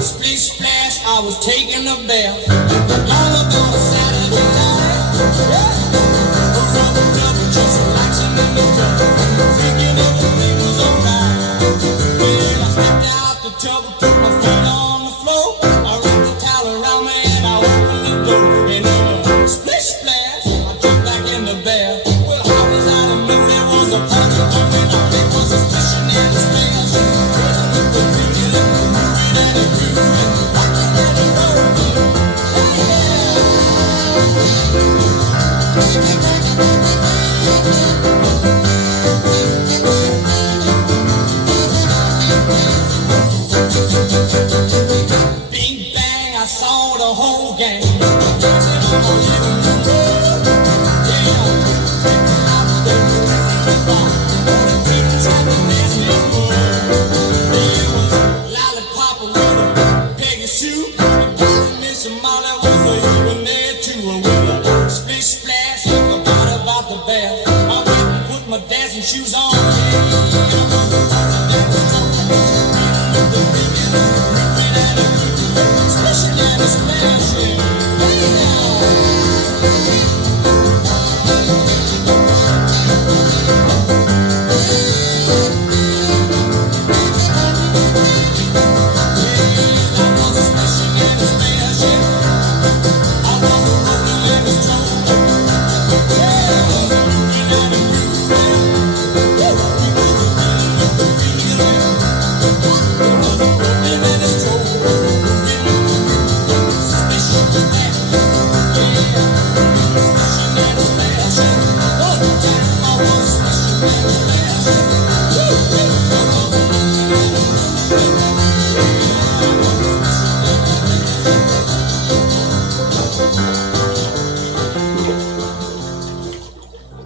Splish splash, I was taking a bath. All about a Saturday night. Yeah. Rubber, just relaxing in the tub. Thinking everything was alright. Well, I stepped out the tub, put my feet